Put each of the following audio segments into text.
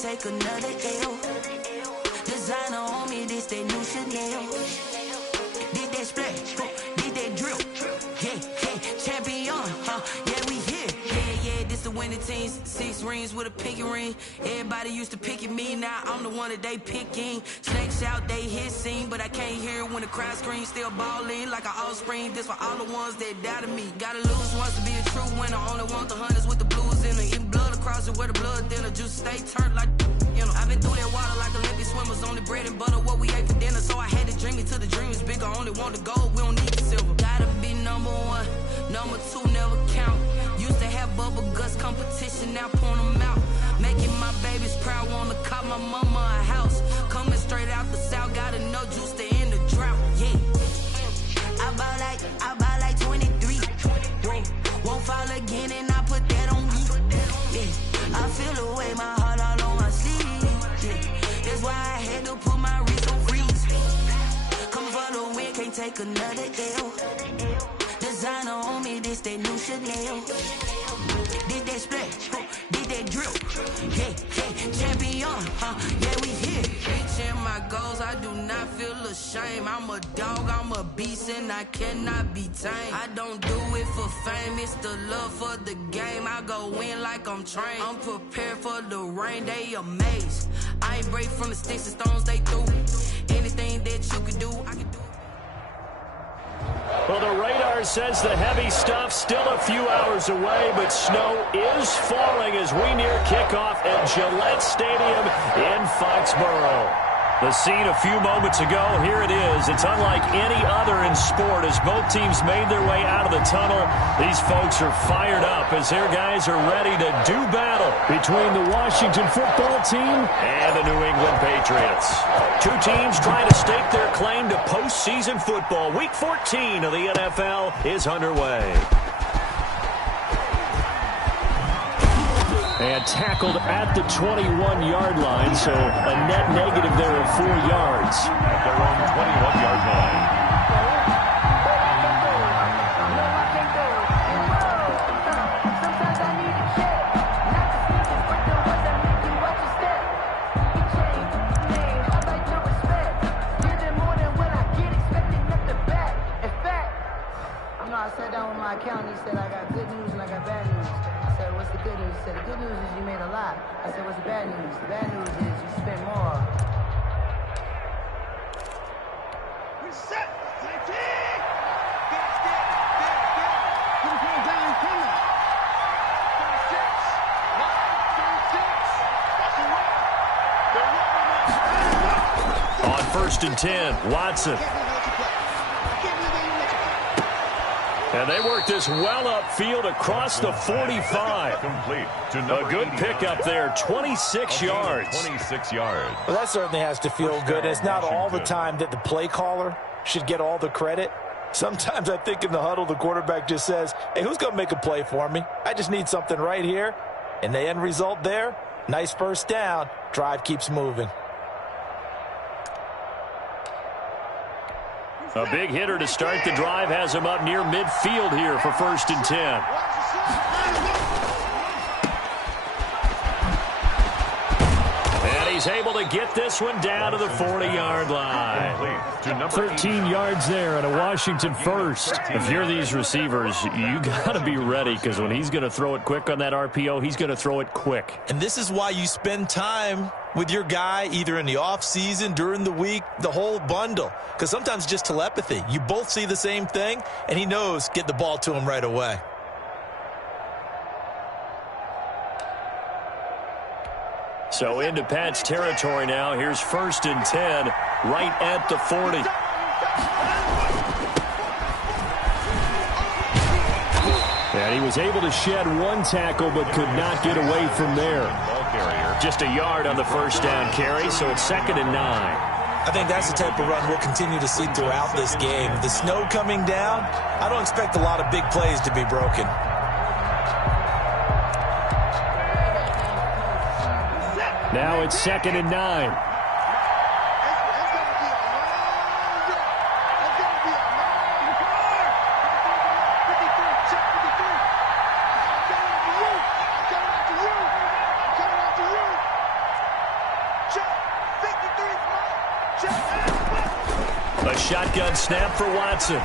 take another L. Designer on me, this that new Chanel. Did that splash, did that drill. Yeah, champion, yeah, we here. Yeah, this the winning teams. 6 rings with a pinky ring. Everybody used to pick at me, now I'm the one that they picking. Snakes out, they hissing, but I can't hear when the crowd screams. Still balling like an offspring. This for all the ones that doubted me. Gotta lose once to be a true winner. Only want the hunters with the blues in it. Even blood across it where the blood dinner. Juice stay turned like, you know. I've been through that water like Olympic swimmers. Only bread and butter, what we ate for dinner. So I had to dream it till the dream is bigger. Only want the gold, we don't need the silver. Gotta be number 1, number 2 never count. Used to have bubble guts competition, now point them out. Making my babies proud, wanna call my mama a house. Coming straight out the south, gotta know juice to end the drought. Yeah, I bought like 23. Whoa, won't fall again, and I put that on me. Yeah, I feel the way, my heart all on my sleeve. Yeah, that's why I had to put my wrist on freeze. Coming for the win, can't take another L. Designer on me, this that new Chanel. Did that splash, did that drill. Yeah, champion, yeah, we here. Reaching my goals, I do not feel ashamed. I'm a dog, I'm a beast, and I cannot be tamed. I don't do it for fame, it's the love for the game. I go in like I'm trained. I'm prepared for the rain, they amazed. I ain't break from the sticks and stones they threw. Anything that you can do, I can do. Well, the radar says the heavy stuff still a few hours away, but snow is falling as we near kickoff at Gillette Stadium in Foxborough. The scene a few moments ago, here it is. It's unlike any other in sport as both teams made their way out of the tunnel. These folks are fired up as their guys are ready to do battle between the Washington football team and the New England Patriots. Two teams trying to stake their claim to postseason football. Week 14 of the NFL is underway. And tackled at the 21-yard line, so a net negative there of 4 yards. At their own 21-yard line. I sat down with my accountant. He said, I got good news and I got bad news. I said, what's the good news? He said, the good news is you made a lot. I said, what's the bad news? The bad news is you spent more. We're set. 19. On 1st and 10, Watson. And they work this well upfield across the 45. Complete to a good pickup there, 26 yards. 26 yards. Well, that certainly has to feel good. It's not all the time that the play caller should get all the credit. Sometimes I think in the huddle, the quarterback just says, hey, who's going to make a play for me? I just need something right here. And the end result there, nice first down. Drive keeps moving. A big hitter to start the drive has him up near midfield here for 1st and 10. And he's able to get this one down to the 40-yard line. 13 yards there and a Washington first. If you're these receivers, you got to be ready because when he's going to throw it quick on that RPO, he's going to throw it quick. And this is why you spend time with your guy either in the offseason, during the week, the whole bundle. Because sometimes just telepathy. You both see the same thing, and he knows get the ball to him right away. So into Pat's territory now. Here's 1st and 10 right at the 40. And he was able to shed one tackle but could not get away from there. Just a yard on the first down carry, so it's 2nd and 9. I think that's the type of run we'll continue to see throughout this game. The snow coming down, I don't expect a lot of big plays to be broken. Now it's 2nd and 9. A shotgun snap for Watson.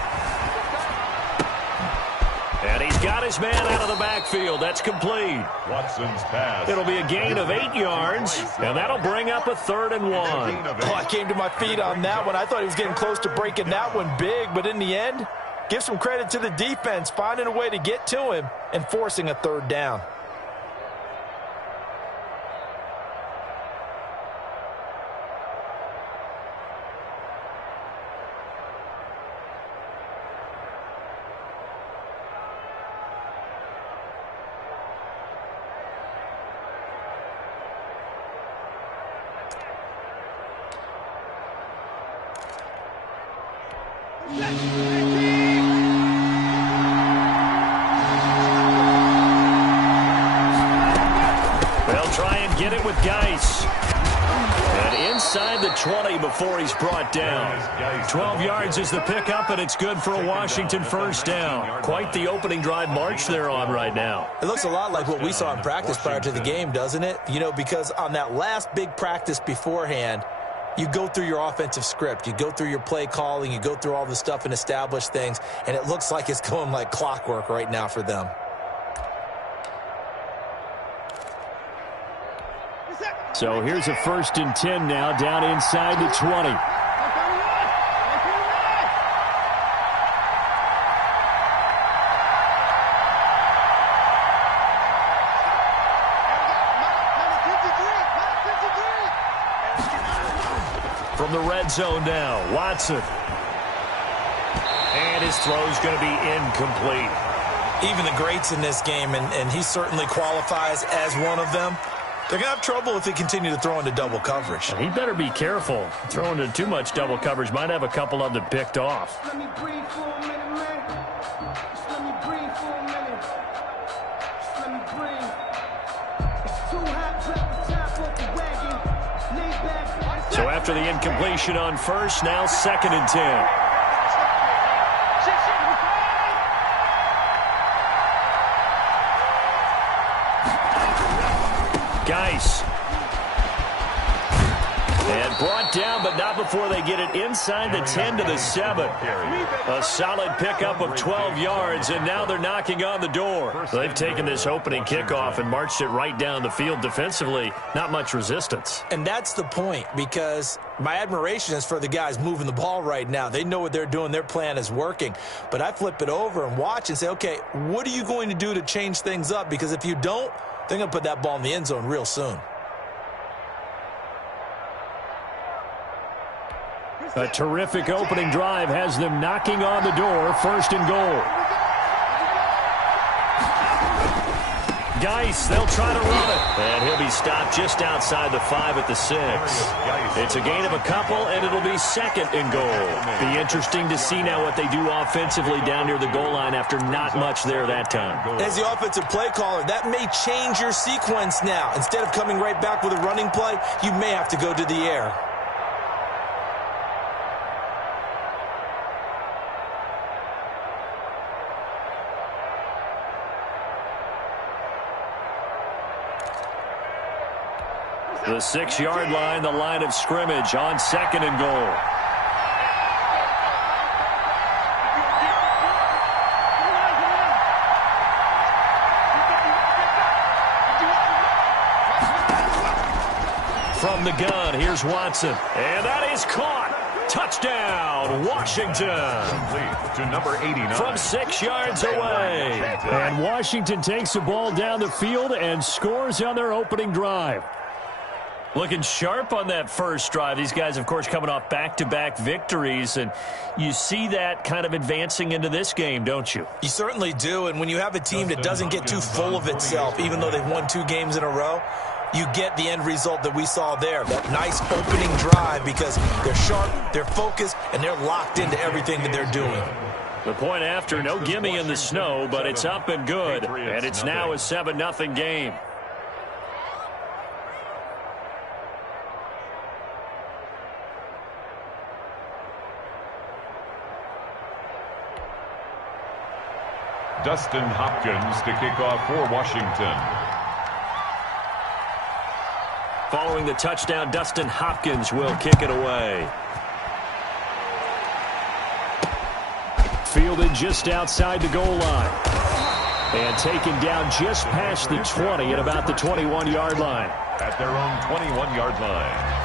And he's got his man out of the backfield. That's complete. Watson's pass. It'll be a gain of 8 yards, and that'll bring up a 3rd and 1. Oh, I came to my feet on that one. I thought he was getting close to breaking that one big, but in the end, give some credit to the defense, finding a way to get to him and forcing a 3rd down. They'll try and get it with Geis. And inside the 20 before he's brought down. 12 yards is the pickup, and it's good for a Washington 1st down. Quite the opening drive march they're on right now. It looks a lot like what we saw in practice prior to the game, doesn't it? You know, because on that last big practice beforehand, you go through your offensive script. You go through your play calling. You go through all the stuff and establish things. And it looks like it's going like clockwork right now for them. So here's a 1st and 10 now, down inside the 20. From the red zone now, Watson. And his throw's going to be incomplete. Even the greats in this game, and he certainly qualifies as one of them, they're going to have trouble if they continue to throw into double coverage. He better be careful. Throwing into too much double coverage might have a couple of them picked off. Let me breathe for a minute, man. Just let me breathe for a minute. Just let me breathe. It's too hot, drop the top off the wagon. Lay back. So after the incompletion on 1st, now 2nd and 10. Geis. And brought down, but not before they get it inside the 10 to the 7. A solid pickup of 12 yards, and now they're knocking on the door. They've taken this opening kickoff and marched it right down the field defensively. Not much resistance. And that's the point, because my admiration is for the guys moving the ball right now. They know what they're doing. Their plan is working. But I flip it over and watch and say, okay, what are you going to do to change things up? Because if you don't, they're going to put that ball in the end zone real soon. A terrific opening drive has them knocking on the door. 1st and goal. Geis, they'll try to run it. And he'll be stopped just outside the 5 at the 6. It's a gain of a couple, and it'll be 2nd and goal. Be interesting to see now what they do offensively down near the goal line after not much there that time. As the offensive play caller, that may change your sequence now. Instead of coming right back with a running play, you may have to go to the air. The 6-yard line, the line of scrimmage on 2nd and goal. From the gun, here's Watson. And that is caught. Touchdown, Washington. To number 89. From 6 yards away. And Washington takes the ball down the field and scores on their opening drive. Looking sharp on that first drive. These guys, of course, coming off back-to-back victories, and you see that kind of advancing into this game, don't you? You certainly do, and when you have a team that doesn't get too full of itself, even though they've won 2 games in a row, you get the end result that we saw there, that nice opening drive, because they're sharp, they're focused, and they're locked into everything that they're doing. The point after, no gimme in the snow, but it's up and good, and it's now a 7-0 game. Dustin Hopkins to kick off for Washington. Following the touchdown, Dustin Hopkins will kick it away. fielded just outside the goal line. And taken down just past the 20 at about the 21-yard line. At their own 21-yard line.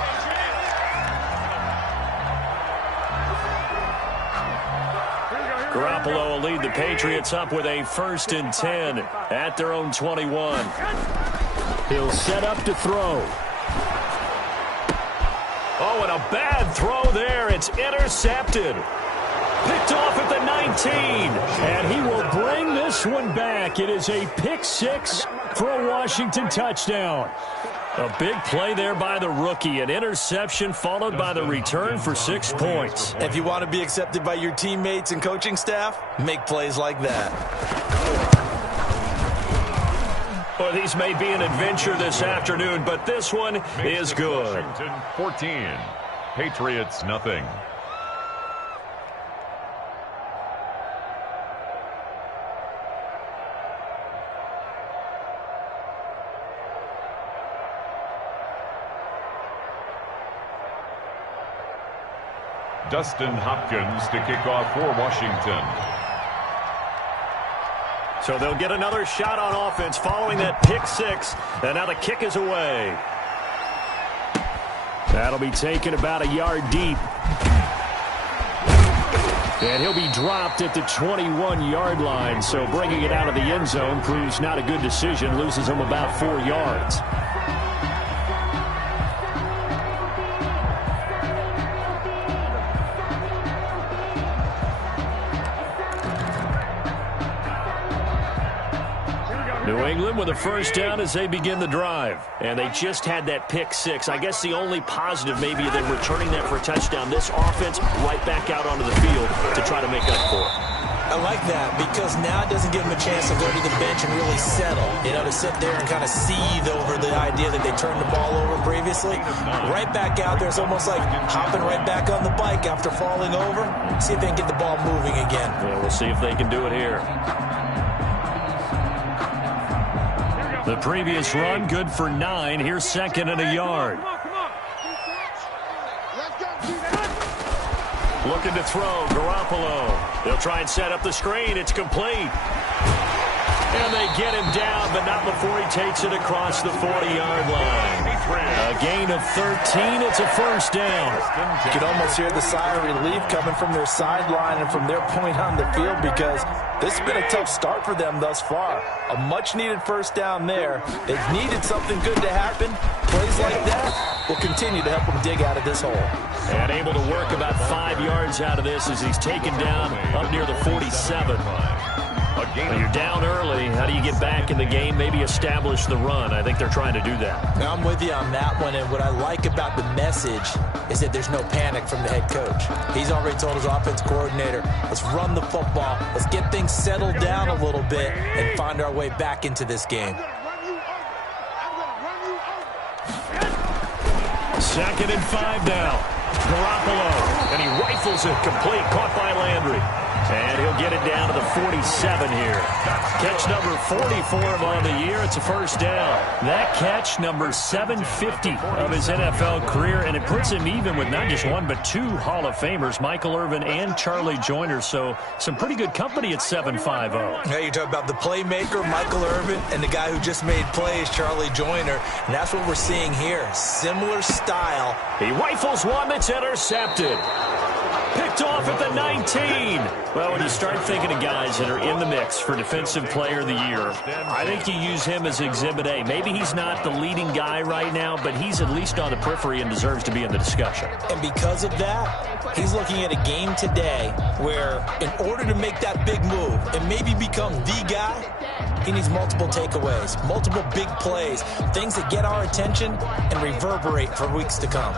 Garoppolo will lead the Patriots up with a 1st and 10 at their own 21. He'll set up to throw. Oh, and a bad throw there. It's intercepted. Picked off at the 19. And he will bring this one back. It is a pick six for a Washington touchdown. A big play there by the rookie. An interception followed by the return for 6 points. If you want to be accepted by your teammates and coaching staff, make plays like that. Well, these may be an adventure this afternoon, but this one is good. Washington 14. Patriots nothing. Dustin Hopkins to kick off for Washington. So they'll get another shot on offense following that pick six. And now the kick is away. That'll be taken about a yard deep. And he'll be dropped at the 21-yard line. So bringing it out of the end zone proves not a good decision. Loses him about 4 yards. New England with a first down as they begin the drive. And they just had that pick six. I guess the only positive maybe than returning that for a touchdown. This offense right back out onto the field to try to make up for it. I like that because now it doesn't give them a chance to go to the bench and really settle. You know, to sit there and kind of seethe over the idea that they turned the ball over previously. Right back out there. It's almost like hopping right back on the bike after falling over. See if they can get the ball moving again. Yeah, we'll see if they can do it here. The previous run, good for 9. Here's 2nd and a yard. Looking to throw, Garoppolo. They'll try and set up the screen. It's complete. And they get him down, but not before he takes it across the 40-yard line. A gain of 13. It's a first down. You can almost hear the sigh of relief coming from their sideline and from their point on the field because this has been a tough start for them thus far. A much-needed first down there. They've needed something good to happen. Plays like that will continue to help them dig out of this hole. And able to work about 5 yards out of this as he's taken down up near the 47. When you're down early, how do you get back in the game? Maybe establish the run. I think they're trying to do that. Now, I'm with you on that one, and what I like about the message is that there's no panic from the head coach. He's already told his offense coordinator, let's run the football, let's get things settled down a little bit and find our way back into this game. 2nd and 5 now. Garoppolo, and he rifles it complete, caught by Landry. And he'll get it down to the 47 here. Catch number 44 on the year. It's a first down. That catch, number 750 of his NFL career, and it puts him even with not just one but 2 Hall of Famers, Michael Irvin and Charlie Joyner. So some pretty good company at 7.50. Now you're talking about the playmaker, Michael Irvin, and the guy who just made plays, Charlie Joyner. And that's what we're seeing here. Similar style. He rifles one that's intercepted. Picked off at the 19. Well, when you start thinking of guys that are in the mix for Defensive Player of the Year, I think you use him as Exhibit A. Maybe he's not the leading guy right now, but he's at least on the periphery and deserves to be in the discussion. And because of that, he's looking at a game today where in order to make that big move and maybe become the guy, he needs multiple takeaways, multiple big plays, things that get our attention and reverberate for weeks to come.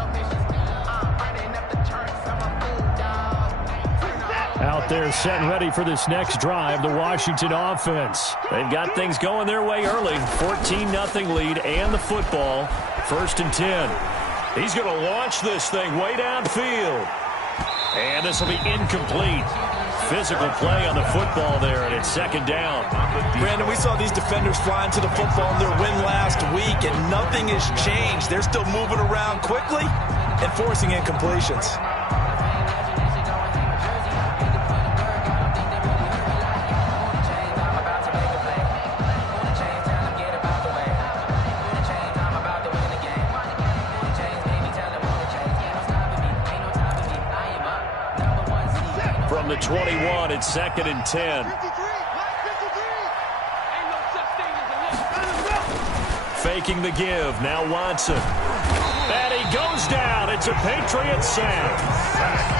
Out there set and ready for this next drive, the Washington offense. They've got things going their way early. 14-0 lead and the football. 1st and 10. He's going to launch this thing way downfield. And this will be incomplete. Physical play on the football there, and it's 2nd down. Brandon, we saw these defenders flying to the football in their win last week, and nothing has changed. They're still moving around quickly and forcing incompletions. from the 21. It's 2nd and 10. Faking the give. Now Watson. And he goes down. It's a Patriots sack.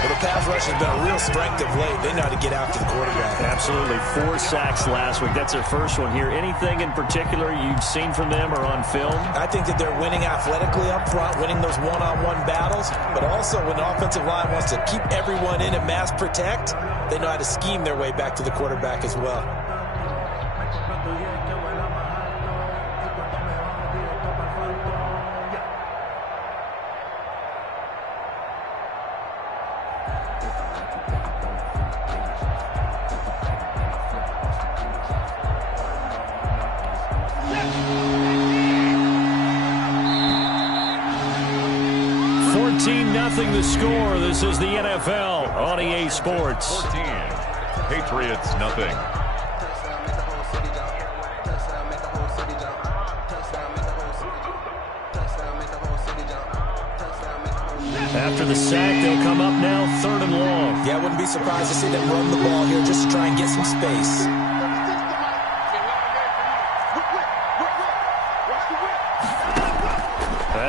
Well, the pass rush has been a real strength of late. They know how to get after the quarterback. Absolutely. 4 sacks last week. That's their first one here. Anything in particular you've seen from them or on film? I think that they're winning athletically up front, winning those one-on-one battles, but also when the offensive line wants to keep everyone in and mass protect, they know how to scheme their way back to the quarterback as well. The score. This is the NFL on EA Sports. 14. Patriots nothing. After the sack, they'll come up now 3rd and long. Yeah, I wouldn't be surprised to see them run the ball here just to try and get some space.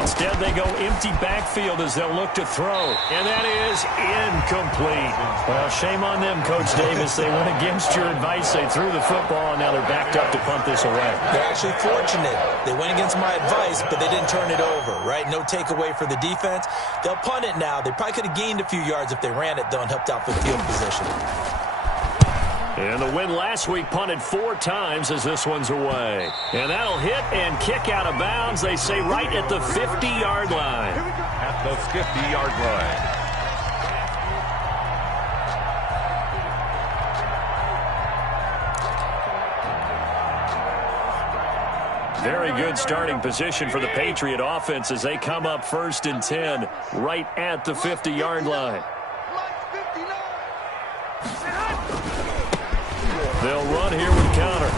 Instead, they go empty backfield as they'll look to throw. And that is incomplete. Well, shame on them, Coach Davis. They went against your advice. They threw the football, and now they're backed up to punt this away. They're actually fortunate. They went against my advice, but they didn't turn it over, right? No takeaway for the defense. They'll punt it now. They probably could have gained a few yards if they ran it, though, and helped out with field position. And the win last week punted 4 times as this one's away. And that'll hit and kick out of bounds, they say, right at the 50-yard line. At the 50-yard line. Very good starting position for the Patriot offense as they come up 1st and 10 right at the 50-yard line. They'll run here with Connor.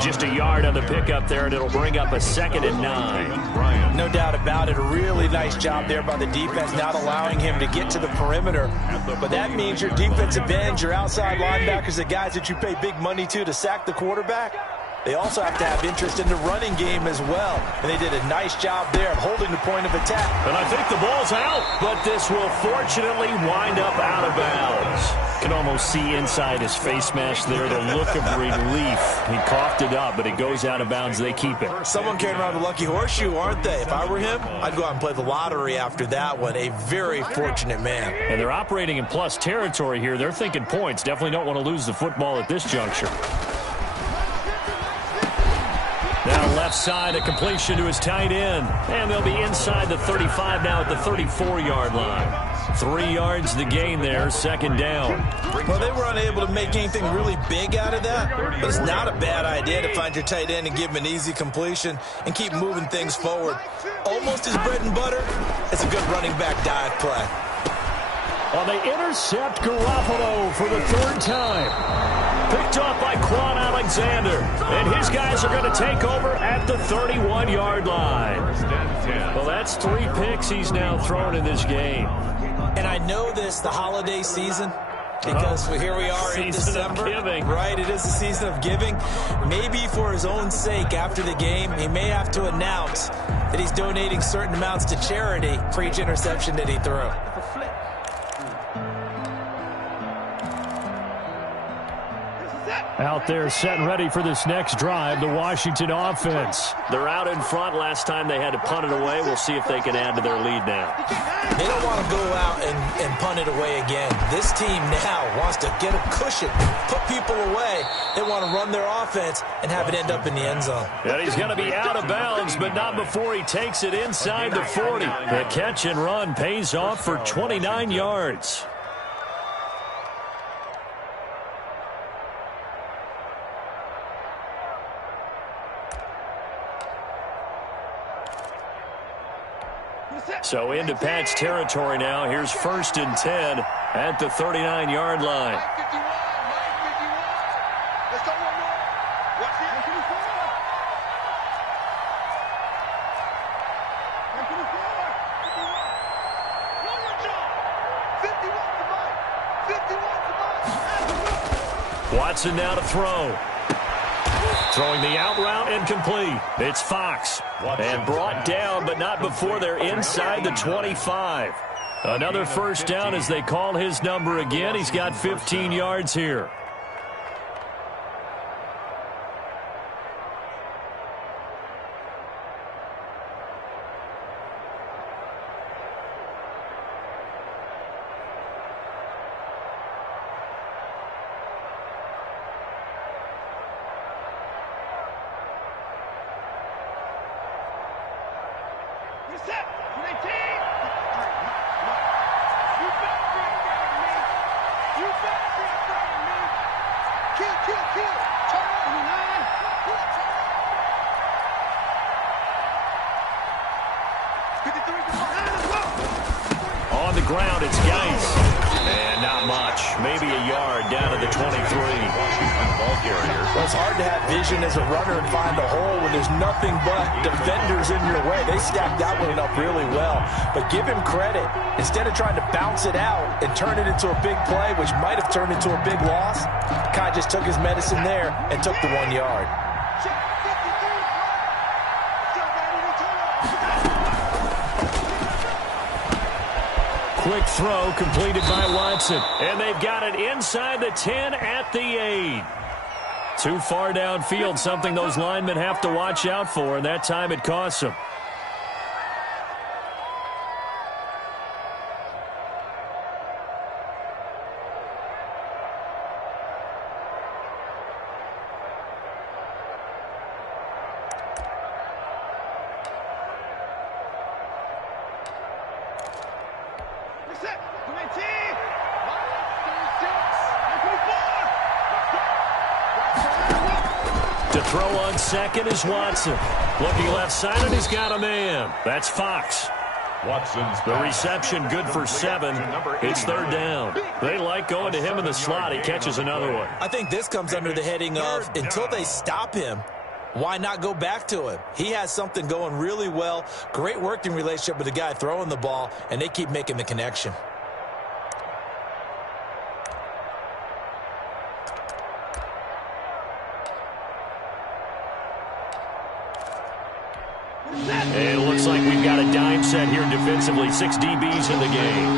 Just a yard on the pickup there, and it'll bring up a 2nd and 9. No doubt about it. A really nice job there by the defense, not allowing him to get to the perimeter. But that means your defensive ends, your outside linebackers, the guys that you pay big money to sack the quarterback, they also have to have interest in the running game as well. And they did a nice job there of holding the point of attack. And I think the ball's out, but this will fortunately wind up out of bounds. You can almost see inside his face mask there the look of relief. He coughed it up, but it goes out of bounds. They keep it. Someone carrying around the lucky horseshoe, aren't they? If I were him, I'd go out and play the lottery after that one. A very fortunate man. And they're operating in plus territory here. They're thinking points. Definitely don't want to lose the football at this juncture. Now left side, a completion to his tight end. And they'll be inside the 35 now at the 34-yard line. 3 yards to gain there, 2nd down. Well, they were unable to make anything really big out of that, but it's not a bad idea to find your tight end and give him an easy completion and keep moving things forward. Almost his bread and butter. It's a good running back dive play. Well, they intercept Garoppolo for the 3rd time. Picked off by Quan Alexander. And his guys are going to take over at the 31-yard line. Well, that's 3 picks he's now thrown in this game. And I know this, the holiday season, because here we are in December. Right, it is the season of giving. Maybe for his own sake, after the game, he may have to announce that he's donating certain amounts to charity for each interception that he threw. Out there set and ready for this next drive, the Washington offense. They're out in front. Last time they had to punt it away. We'll see if they can add to their lead now. They don't want to go out and punt it away again. This team now wants to get a cushion, put people away. They want to run their offense and have it end up in the end zone. And he's going to be out of bounds, but not before he takes it inside the 40. The catch and run pays off for 29 yards. So into Pat's territory now. Here's 1st and 10 at the 39-yard line. Watson now to throw. Throwing the out route and complete. It's Fox. And brought down, but not before they're inside the 25. Another first down as they call his number again. He's got 15 yards here. On the ground, it's Geis. And not much. Maybe a yard down to the 23. Ball carrier. Well, it's hard to have vision as a runner and find a hole when there's nothing but defenders in your way. They stacked that one up really well. But give him credit. Instead of trying to bounce it out and turn it into a big play, which might have turned into a big loss, Kai just took his medicine there and took the 1 yard. Quick throw completed by Watson. And they've got it inside the 10 at the 8. Too far downfield, something those linemen have to watch out for, and that time it costs them. To throw on second is Watson. Looking left side, and he's got a man. That's Fox. Watson's The reception good for 7. It's third down. They like going to him in the slot. He catches another one. I think this comes under the heading of until they stop him, why not go back to him? He has something going really well. Great working relationship with the guy throwing the ball, and they keep making the connection. And it looks like we've got a dime set here defensively. 6 DBs in the game.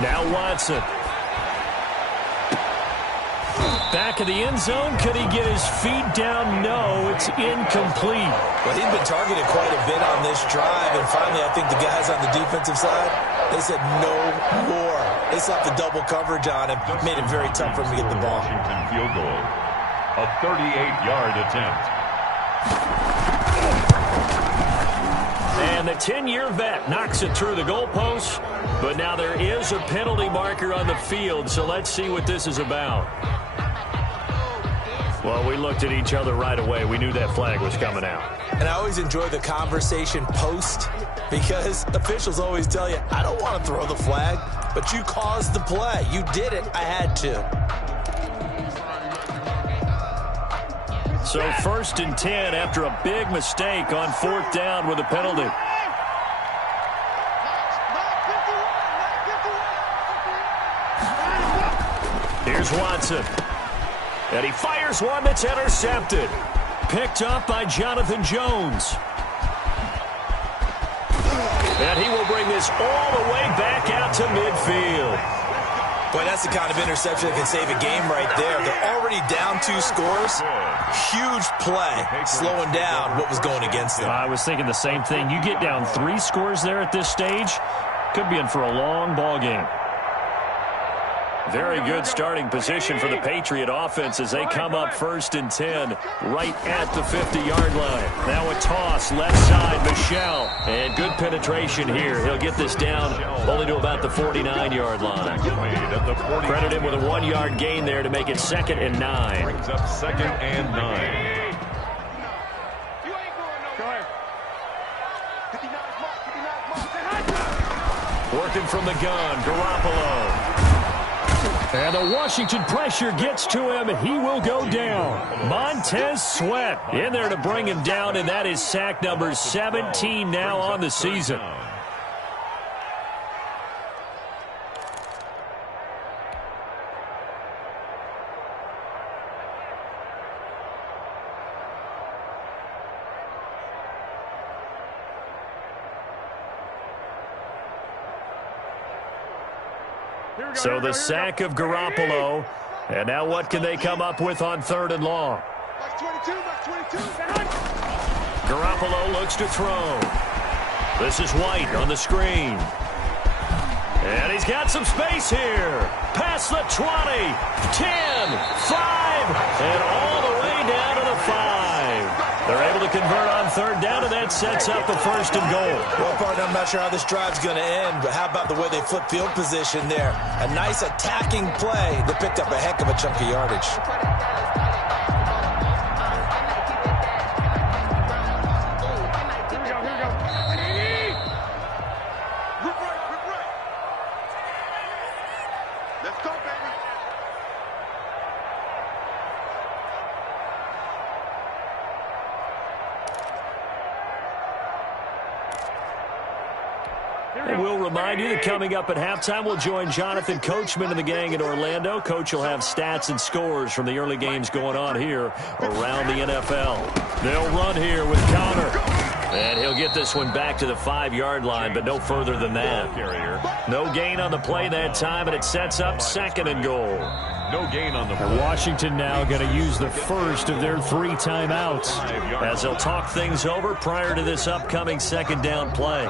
Now Watson. Back of the end zone. Could he get his feet down? No, it's incomplete. Well, he's been targeted quite a bit on this drive, and finally I think the guys on the defensive side, they said no more. They slapped the double coverage on him, made it very tough for him to get the ball. Washington field goal. A 38-yard attempt. And the 10-year vet knocks it through the goalpost, but now there is a penalty marker on the field, so let's see what this is about. Well, we looked at each other right away. We knew that flag was coming out. And I always enjoy the conversation post because officials always tell you, I don't want to throw the flag, but you caused the play. You did it. I had to. So 1st and 10 after a big mistake on 4th down with a penalty. Here's Watson. And he fires one that's intercepted. Picked up by Jonathan Jones. And he will bring this all the way back out to midfield. Boy, that's the kind of interception that can save a game right there. They're already down 2 scores. Huge play, slowing down what was going against them. I was thinking the same thing. You get down 3 scores there at this stage, could be in for a long ball game. Very good starting position for the Patriot offense as they come up 1st and 10 right at the 50-yard line. Now a toss left side, Michel. And good penetration here. He'll get this down only to about the 49-yard line. Credit him with a 1-yard gain there to make it 2nd and 9. Brings up 2nd and 9. Working from the gun, Garoppolo. And the Washington pressure gets to him. He will go down. Montez Sweat in there to bring him down, and that is sack number 17 now on the season. So the sack of Garoppolo. And now what can they come up with on 3rd and long? Garoppolo looks to throw. This is White on the screen. And he's got some space here. Past the 20, 10, 5, and all the way down to the 5. They're able to convert on 3rd down, and that sets up the 1st and goal. Well, partner, I'm not sure how this drive's going to end, but how about the way they flip field position there? A nice attacking play that picked up a heck of a chunk of yardage. And we'll remind you that coming up at halftime, we'll join Jonathan Coachman and the gang in Orlando. Coach will have stats and scores from the early games going on here around the NFL. They'll run here with Connor. And he'll get this one back to the 5-yard line, but no further than that. No gain on the play that time, and it sets up 2nd and goal. No gain on the play. And Washington now going to use the first of their 3 timeouts as they'll talk things over prior to this upcoming 2nd down play.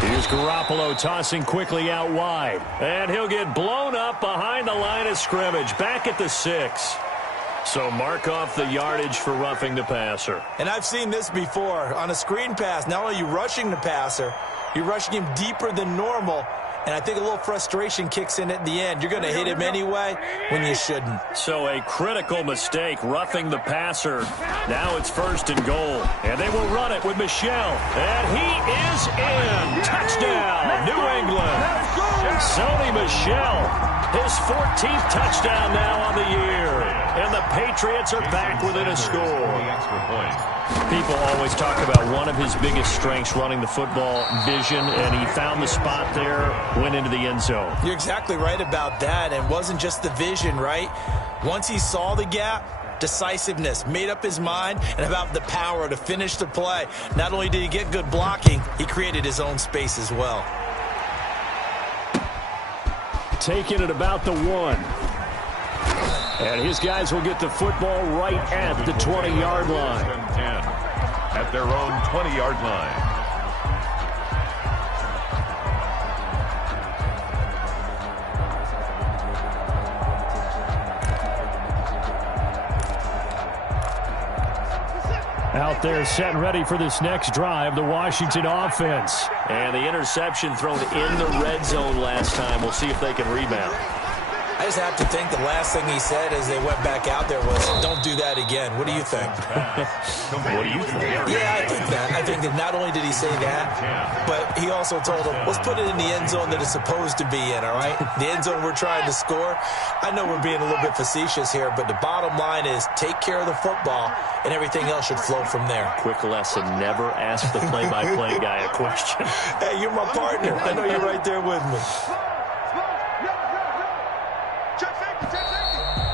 Here's Garoppolo tossing quickly out wide. And he'll get blown up behind the line of scrimmage. Back at the 6. So mark off the yardage for roughing the passer. And I've seen this before. On a screen pass, not only are you rushing the passer, you're rushing him deeper than normal. And I think a little frustration kicks in at the end. You're going to hit him anyway when you shouldn't. So a critical mistake, roughing the passer. Now it's 1st and goal. And they will run it with Michel. And he is in. Touchdown, New England. Sony Michel, his 14th touchdown now on the year. And the Patriots are back within a score. People always talk about one of his biggest strengths, running the football, vision, and he found the spot there, went into the end zone. You're exactly right about that, and it wasn't just the vision, right? Once he saw the gap, decisiveness, made up his mind, and about the power to finish the play. Not only did he get good blocking, he created his own space as well. Taking it about the 1. And his guys will get the football right at the 20-yard line. 10 at their own 20-yard line. Out there set ready for this next drive, the Washington offense. And the interception thrown in the red zone last time. We'll see if they can rebound. I just have to think the last thing he said as they went back out there was, don't do that again. What do you think? What do you think? Yeah, I think that. I think that not only did he say that, but he also told them, let's put it in the end zone that it's supposed to be in, all right? The end zone we're trying to score. I know we're being a little bit facetious here, but the bottom line is take care of the football, and everything else should flow from there. Quick lesson, never ask the play-by-play guy a question. Hey, you're my partner. I know you're right there with me.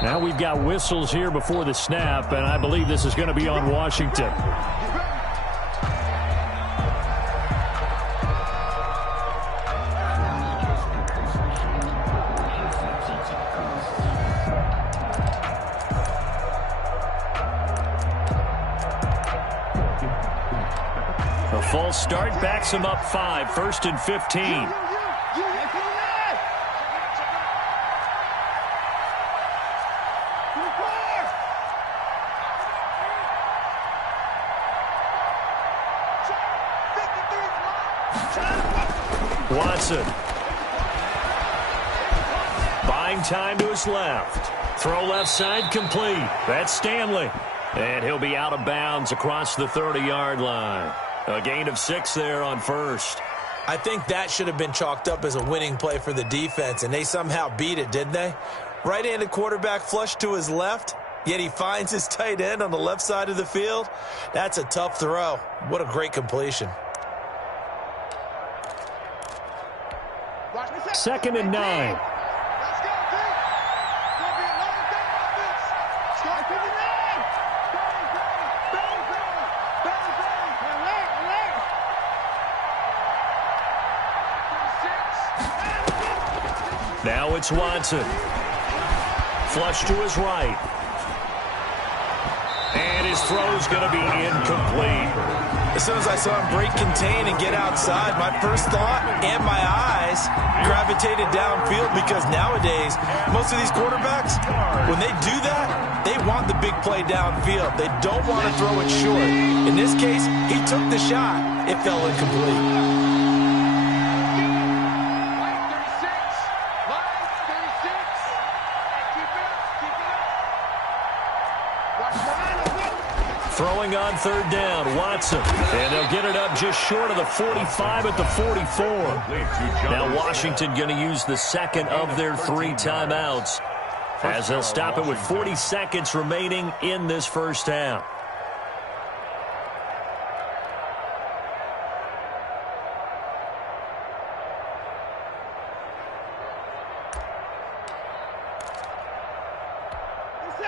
Now we've got whistles here before the snap, and I believe this is going to be on Washington. A false start backs him up 5, 1st and 15. Watson. Buying time to his left. Throw left side complete. That's Stanley. And he'll be out of bounds across the 30-yard line. A gain of 6 there on first. I think that should have been chalked up as a winning play for the defense, and they somehow beat it, didn't they? Right-handed quarterback flushed to his left, yet he finds his tight end on the left side of the field. That's a tough throw. What a great completion. 2nd and 9. Now it's Watson. Flush to his right. And his throw's going to be incomplete. As soon as I saw him break contain and get outside, my first thought and my eyes gravitated downfield, because nowadays, most of these quarterbacks, when they do that, they want the big play downfield. They don't want to throw it short. In this case, he took the shot. It fell incomplete. Throwing on 3rd down, Watson. And they'll get it up just short of the 45 at the 44. Now Washington going to use the second of their 3 timeouts, as they'll stop it with 40 seconds remaining in this first half.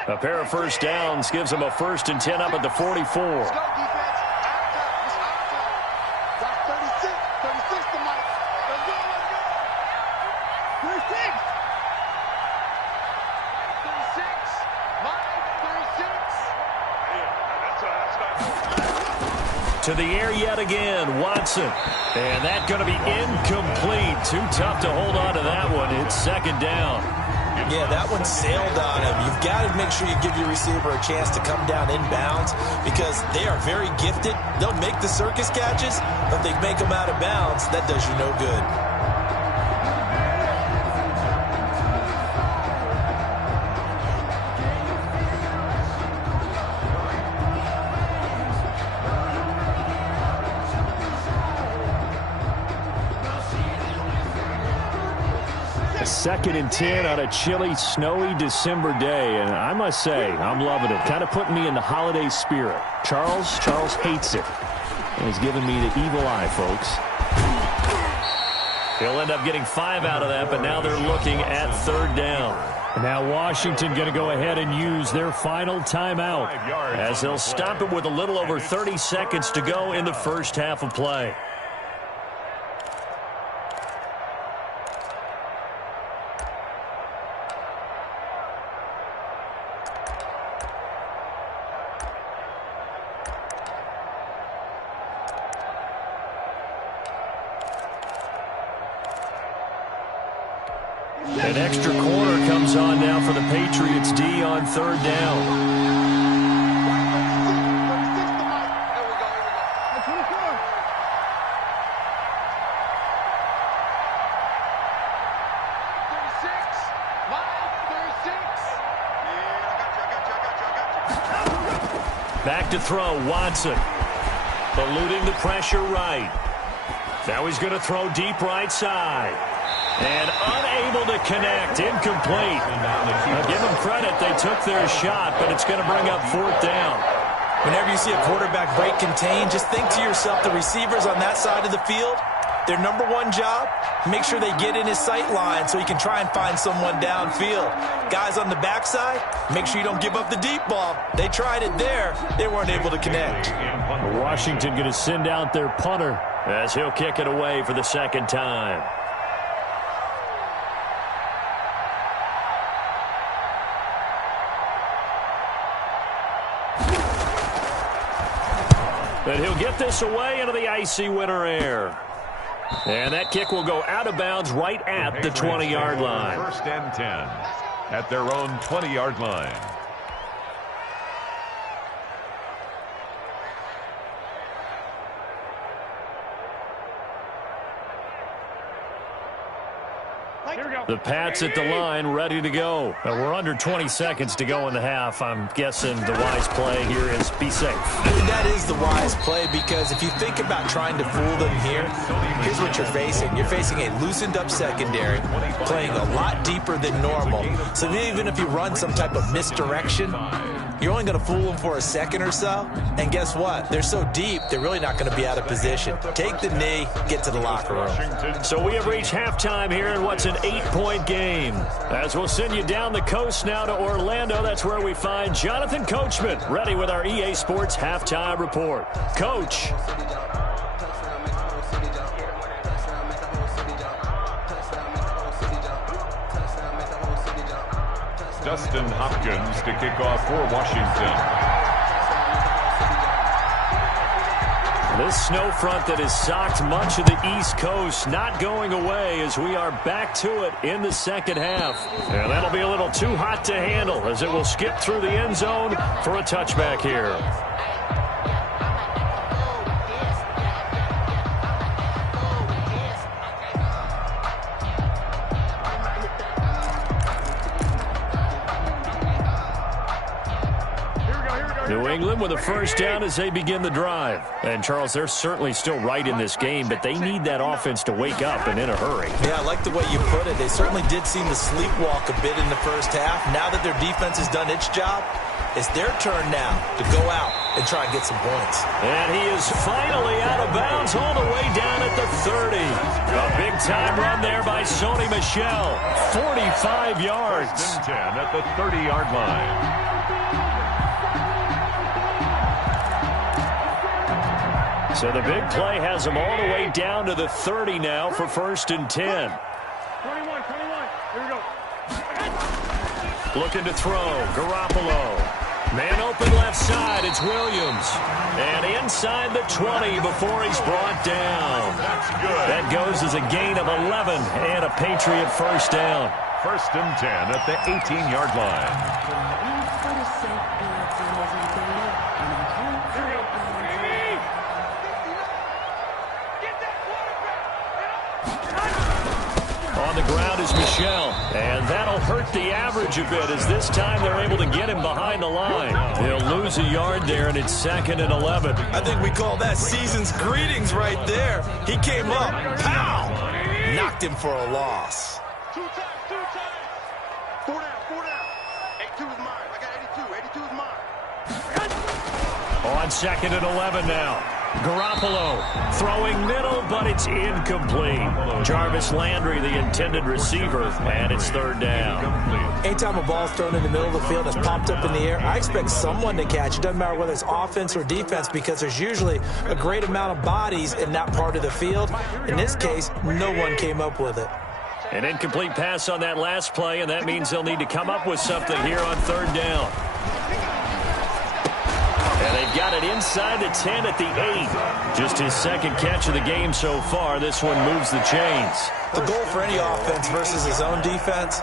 A pair of first downs gives them a 1st and 10 up at the 44. To the air yet again, Watson. And that's going to be incomplete. Too tough to hold on to that one. It's 2nd down. Yeah, that one sailed on him. You've got to make sure you give your receiver a chance to come down inbounds, because they are very gifted. They'll make the circus catches, but if they make them out of bounds, that does you no good. A 2nd and 10 on a chilly, snowy December day, and I must say, I'm loving it. Kind of putting me in the holiday spirit. Charles hates it, and he's giving me the evil eye, folks. He'll end up getting 5 out of that, but now they're looking at 3rd down. And now Washington going to go ahead and use their final timeout, as they'll stop it with a little over 30 seconds to go in the first half of play. An extra corner comes on now for the Patriots D on 3rd down. Back to throw, Watson. Eluding the pressure right. Now he's going to throw deep right side. And unable to connect. Incomplete. Now give them credit. They took their shot, but it's going to bring up 4th down. Whenever you see a quarterback break contain, just think to yourself, the receivers on that side of the field, their number one job, make sure they get in his sight line so he can try and find someone downfield. Guys on the backside, make sure you don't give up the deep ball. They tried it there. They weren't able to connect. Washington going to send out their punter as he'll kick it away for the 2nd time. And he'll get this away into the icy winter air. And that kick will go out of bounds right at the 20-yard line. 1st and 10 at their own 20-yard line. The Pats at the line, ready to go. We're under 20 seconds to go in the half. I'm guessing the wise play here is be safe. I mean, that is the wise play, because if you think about trying to fool them here, here's what you're facing. You're facing a loosened up secondary, playing a lot deeper than normal. So even if you run some type of misdirection, you're only going to fool them for a second or so. And guess what? They're so deep, they're really not going to be out of position. Take the knee, get to the locker room. So we have reached halftime here in what's an 8-point game. As we'll send you down the coast now to Orlando, that's where we find Jonathan Coachman, ready with our EA Sports halftime report. Coach. Dustin Hopkins to kick off for Washington. This snow front that has socked much of the East Coast not going away as we are back to it in the second half. And that'll be a little too hot to handle as it will skip through the end zone for a touchback here. New England with a first down as they begin the drive. And, Charles, they're certainly still right in this game, but they need that offense to wake up and in a hurry. Yeah, I like the way you put it. They certainly did seem to sleepwalk a bit in the first half. Now that their defense has done its job, it's their turn now to go out and try and get some points. And he is finally out of bounds all the way down at the 30. A big-time run there by Sony Michel. 45 yards. 10 at the 30-yard line. So the big play has them all the way down to the 30 now for 1st and 10. 21. Here we go. Looking to throw. Garoppolo. Man open left side. It's Williams. And inside the 20 before he's brought down. That's good. That goes as a gain of 11 and a Patriot first down. 1st and 10 at the 18-yard line. On the ground is Michel, and that'll hurt the average a bit as this time they're able to get him behind the line. They'll lose a yard there, and it's 2nd and 11. I think we call that season's greetings right there. He came up, pow, knocked him for a loss. Two times. 4 down. 82 is mine. I got 82 is mine. On 2nd and 11 now. Garoppolo throwing middle, but it's incomplete. Jarvis Landry, the intended receiver, and it's 3rd down. Anytime a ball's thrown in the middle of the field and it's popped up in the air, I expect someone to catch. It doesn't matter whether it's offense or defense, because there's usually a great amount of bodies in that part of the field. In this case, no one came up with it. An incomplete pass on that last play, and that means they'll need to come up with something here on 3rd down. And they've got it inside the 10 at the 8. Just his 2nd catch of the game so far. This one moves the chains. The goal for any offense versus his own defense,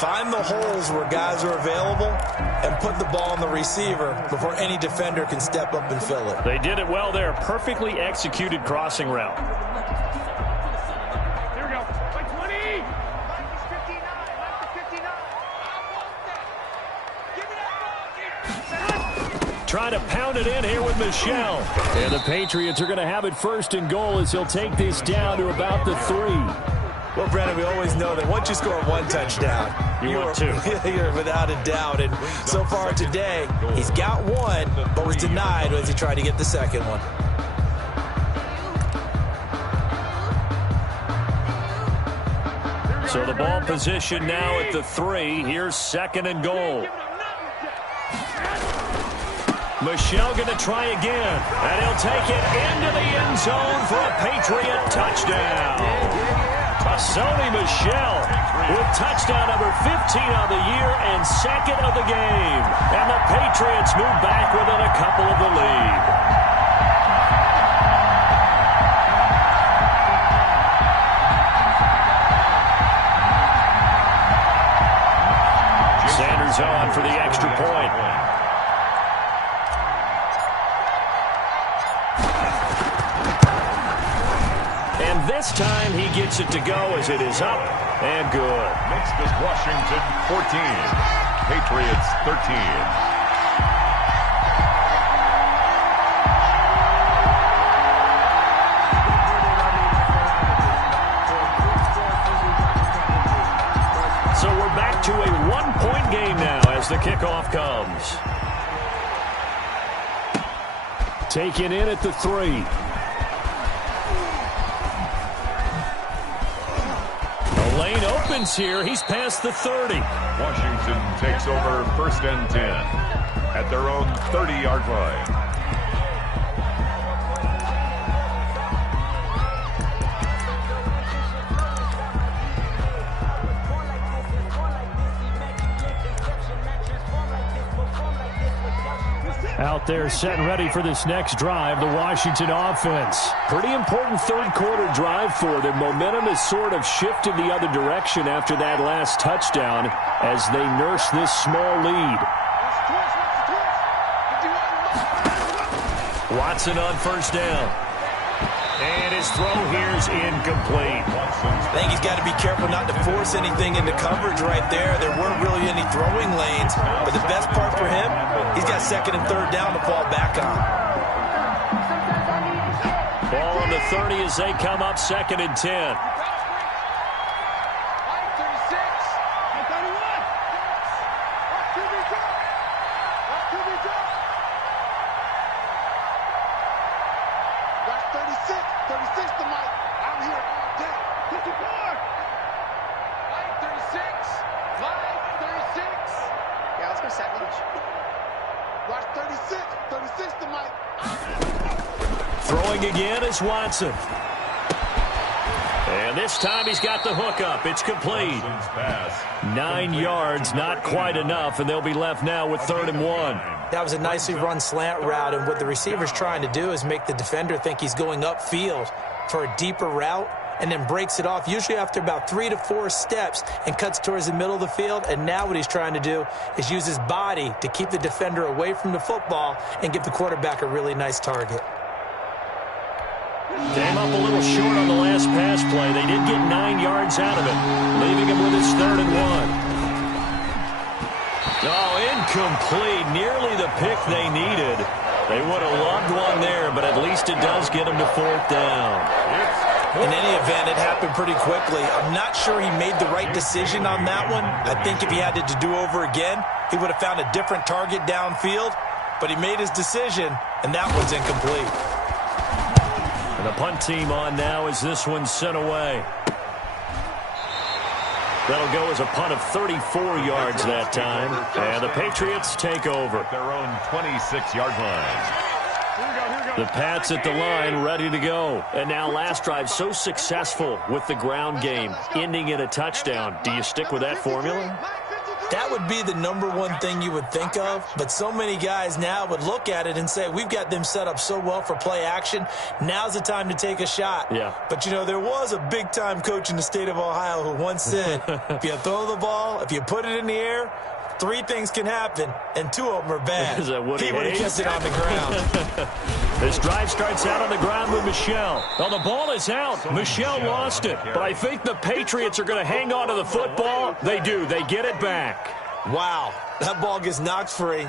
find the holes where guys are available and put the ball on the receiver before any defender can step up and fill it. They did it well there. Perfectly executed crossing route. Here we go. Like 20. Trying to pound it in here with Michel. And the Patriots are going to have it 1st and goal as he'll take this down to about the 3. Well, Brandon, we always know that once you score one touchdown, You want two. You're without a doubt. And so far today, he's got one, but was denied as he tried to get the second one. So the ball position now at the 3. Here's 2nd and goal. Michel going to try again, and he'll take it into the end zone for a Patriot touchdown. Sony Michel with touchdown number 15 on the year and 2nd of the game. And the Patriots move back within a couple of the lead. Sanders on for the extra point. last time he gets it to go as it is up and good. Makes this Washington 14, Patriots 13. So we're back to a one-point game now as the kickoff comes. Taken in at the 3. The lane opens here. He's past the 30. Washington takes over 1st and 10 at their own 30-yard line. Out there set and ready for this next drive, the Washington offense. Pretty important third-quarter drive for them. Momentum has sort of shifted the other direction after that last touchdown as they nurse this small lead. Watson on 1st down. And his throw here is incomplete. I think he's got to be careful not to force anything into coverage right there. There weren't really any throwing lanes, but the best part for him, he's got 2nd and 3rd down to fall back on. Ball on the 30 as they come up 2nd and 10. Throwing again is Watson. And this time he's got the hook up. It's complete. 9 yards, not quite enough, and they'll be left now with 3rd and 1. That was a nicely run slant route, and what the receiver's trying to do is make the defender think he's going upfield for a deeper route, and then breaks it off, usually after about 3 to 4 steps, and cuts towards the middle of the field. And now what he's trying to do is use his body to keep the defender away from the football and give the quarterback a really nice target. Came up a little short on the last pass play. They did get 9 yards out of it, leaving him with his 3rd and 1. Oh, incomplete. Nearly the pick they needed. They would have loved one there, but at least it does get him to 4th down. In any event, it happened pretty quickly. I'm not sure he made the right decision on that one. I think if he had it to do over again, he would have found a different target downfield. But he made his decision, and that one's incomplete. And the punt team on now as this one's sent away. That'll go as a punt of 34 yards that time. And the Patriots take over. At their own 26-yard line. The Pats at the line, ready to go. And now last drive so successful with the ground game, ending in a touchdown. Do you stick with that formula? That would be the number one thing you would think of, but so many guys now would look at it and say, we've got them set up so well for play action. Now's the time to take a shot. Yeah. But, you know, there was a big-time coach in the state of Ohio who once said, if you throw the ball, if you put it in the air, 3 things can happen, and 2 of them are bad. Is that what he would have kept it on the ground. This drive starts out on the ground with Michel. Well, the ball is out. Michel lost it. But I think the Patriots are going to hang on to the football. They do. They get it back. Wow. That ball gets knocked free,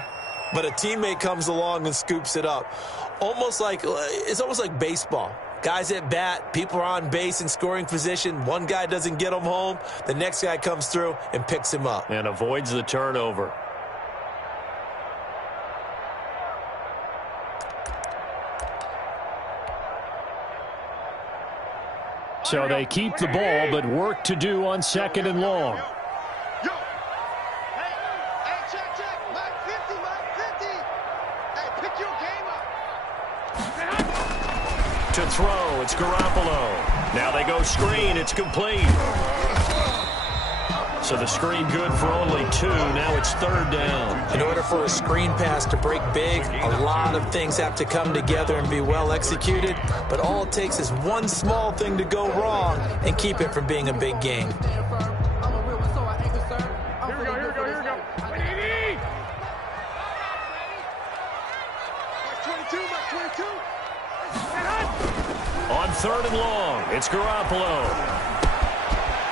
but a teammate comes along and scoops it up. It's almost like baseball. Guys at bat, people are on base in scoring position. One guy doesn't get him home. The next guy comes through and picks him up. And avoids the turnover. So they keep the ball, but work to do on 2nd and long. To throw, it's Garoppolo. Now they go screen, it's complete. So the screen good for only 2. Now it's 3rd down. In order for a screen pass to break big, a lot of things have to come together and be well executed. But all it takes is one small thing to go wrong and keep it from being a big game. 3rd and long. It's Garoppolo.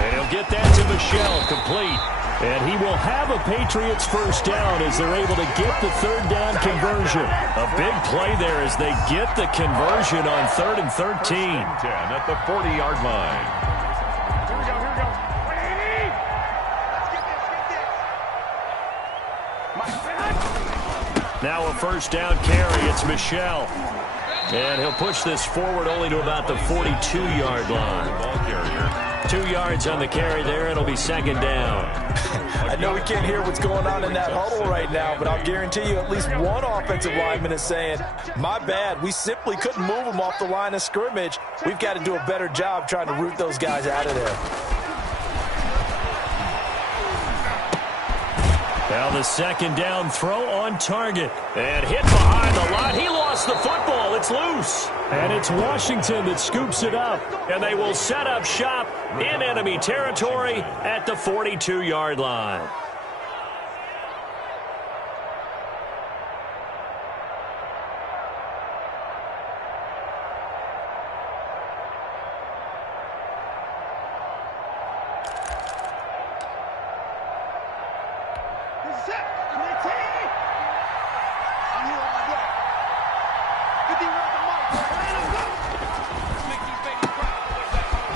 And he'll get that to Michel, complete. And he will have a Patriots first down as they're able to get the 3rd down conversion. A big play there as they get the conversion on 3rd and 13. 10 at the 40-yard line. Here we go. Now a first down carry. It's Michel. And he'll push this forward only to about the 42-yard line. Ball carrier. 2 yards on the carry there. It'll be 2nd down. I know we can't hear what's going on in that huddle right now, but I'll guarantee you at least one offensive lineman is saying, my bad, we simply couldn't move them off the line of scrimmage. We've got to do a better job trying to root those guys out of there. Now the 2nd down throw on target. And hit behind the line. He lost the football. It's loose. And it's Washington that scoops it up. And they will set up shop in enemy territory at the 42-yard line.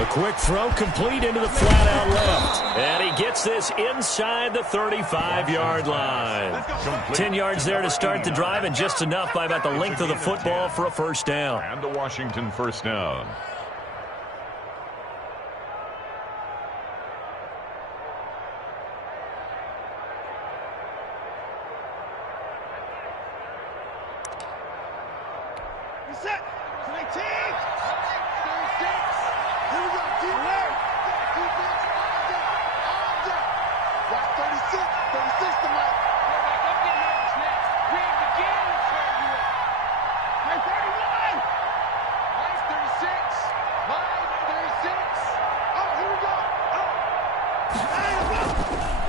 Quick throw complete into the flat out left. And he gets this inside the 35-yard line. 10 yards there to start the drive, and just enough by about the length of the football for a first down. And the Washington first down.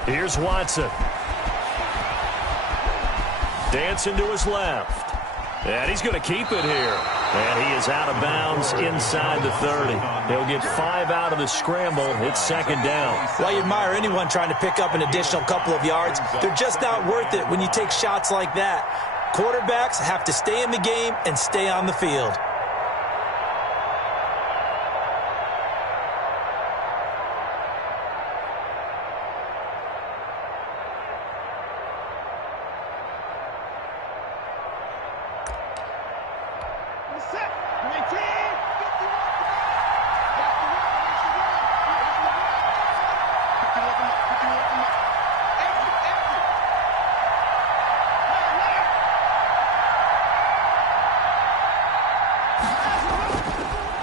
Here's Watson. Dancing to his left. And he's going to keep it here. And he is out of bounds inside the 30. He'll get 5 out of the scramble. It's 2nd down. While you admire anyone trying to pick up an additional couple of yards, they're just not worth it when you take shots like that. Quarterbacks have to stay in the game and stay on the field.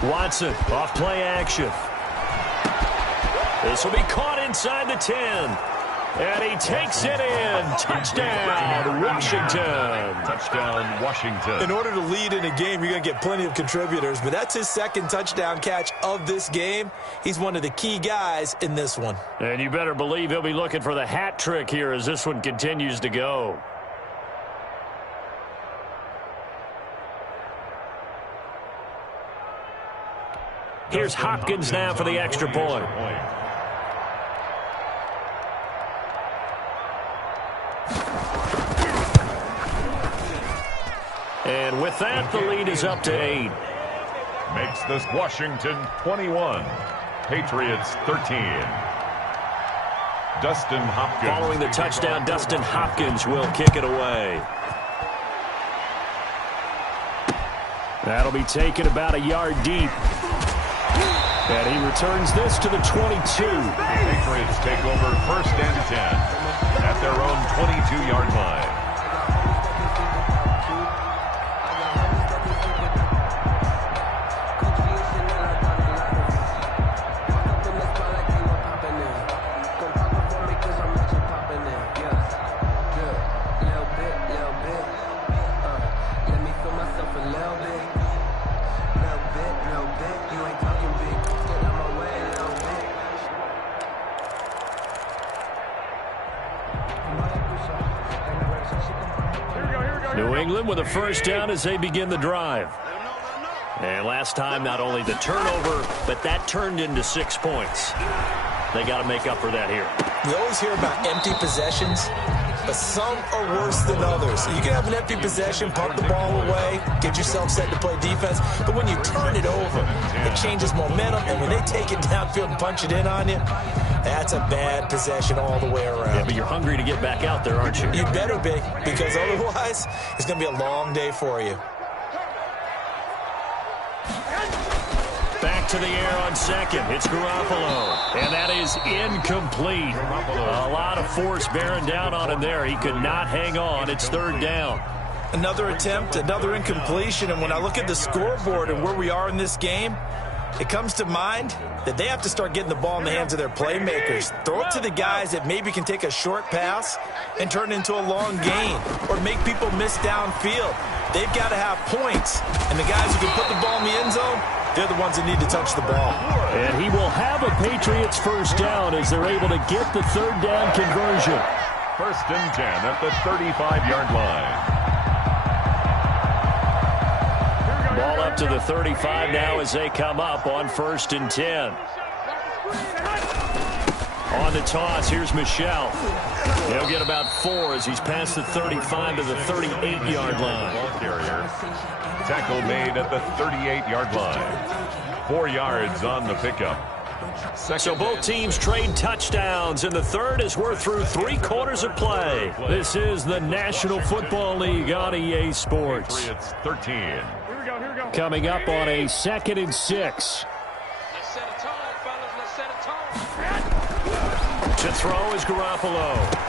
Watson off play action. This will be caught inside the 10. And he takes it in. Touchdown, Washington. Touchdown, Washington. In order to lead in a game, you're going to get plenty of contributors, but that's his 2nd touchdown catch of this game. He's one of the key guys in this one. And you better believe he'll be looking for the hat trick here as this one continues to go. Here's Hopkins now for the extra point. And with that, the lead is up to 8. Makes this Washington 21. Patriots 13. Dustin Hopkins. Following the touchdown, Dustin Hopkins will kick it away. That'll be taken about a yard deep. And he returns this to the 22. Patriots take over 1st and 10 at their own 22-yard line. New England with a first down as they begin the drive. And last time, not only the turnover, but that turned into 6 points. They got to make up for that here. We always hear about empty possessions, but some are worse than others. You can have an empty possession, pump the ball away, get yourself set to play defense, but when you turn it over, it changes momentum, and when they take it downfield and punch it in on you, that's a bad possession all the way around. Yeah, but you're hungry to get back out there, aren't you? You better be, because otherwise, it's going to be a long day for you. Back to the air on second. It's Garoppolo. And that is incomplete. A lot of force bearing down on him there. He could not hang on. It's third down. Another attempt, another incompletion. And when I look at the scoreboard and where we are in this game, it comes to mind that they have to start getting the ball in the hands of their playmakers. Throw it to the guys that maybe can take a short pass and turn it into a long gain or make people miss downfield. They've got to have points. And the guys who can put the ball in the end zone, they're the ones that need to touch the ball. And he will have a Patriots first down as they're able to get the third down conversion. 1st and 10 at the 35-yard line. Ball up to the 35 now as they come up on 1st and 10. On the toss, here's Michel. He'll get about 4 as he's past the 35 to the 38-yard line. Ball carrier. Tackle made at the 38-yard line. 4 yards on the pickup. So both teams trade touchdowns, and the third as we're through 3 quarters of play. This is the National Football League on EA Sports. Patriots 13. Coming up on a 2nd and 6. To throw is Garoppolo.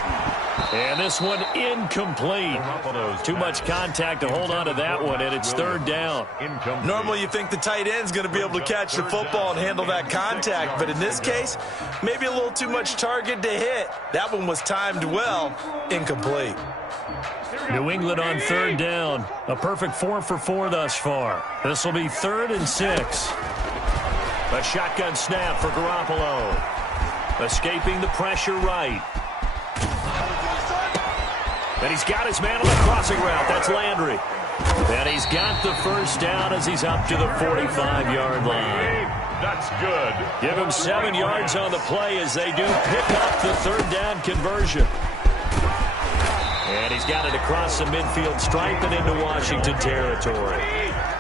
And this one incomplete. Too much contact to hold on to that one, and it's third down. Normally you think the tight end's going to be able to catch the football and handle that contact, but in this case, maybe a little too much target to hit. That one was timed well, incomplete. New England on third down. A perfect 4 for 4 thus far. This will be 3rd and 6. A shotgun snap for Garoppolo. Escaping the pressure right. And he's got his man on the crossing route. That's Landry. And he's got the first down as he's up to the 45-yard line. That's good. Give him 7 yards on the play as they do pick up the third down conversion. And he's got it across the midfield stripe and into Washington territory.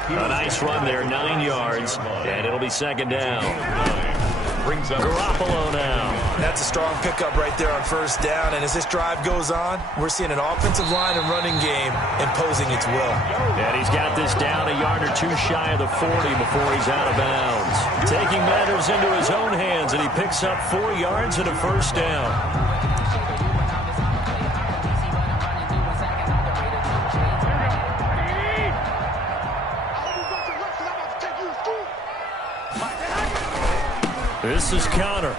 A nice run there, 9 yards, and it'll be 2nd down. Brings up Garoppolo now. That's a strong pickup right there on 1st down, and as this drive goes on, we're seeing an offensive line and running game imposing its will. And he's got this down a yard or 2 shy of the 40 before he's out of bounds. Taking matters into his own hands, and he picks up 4 yards and a first down. This is Connor.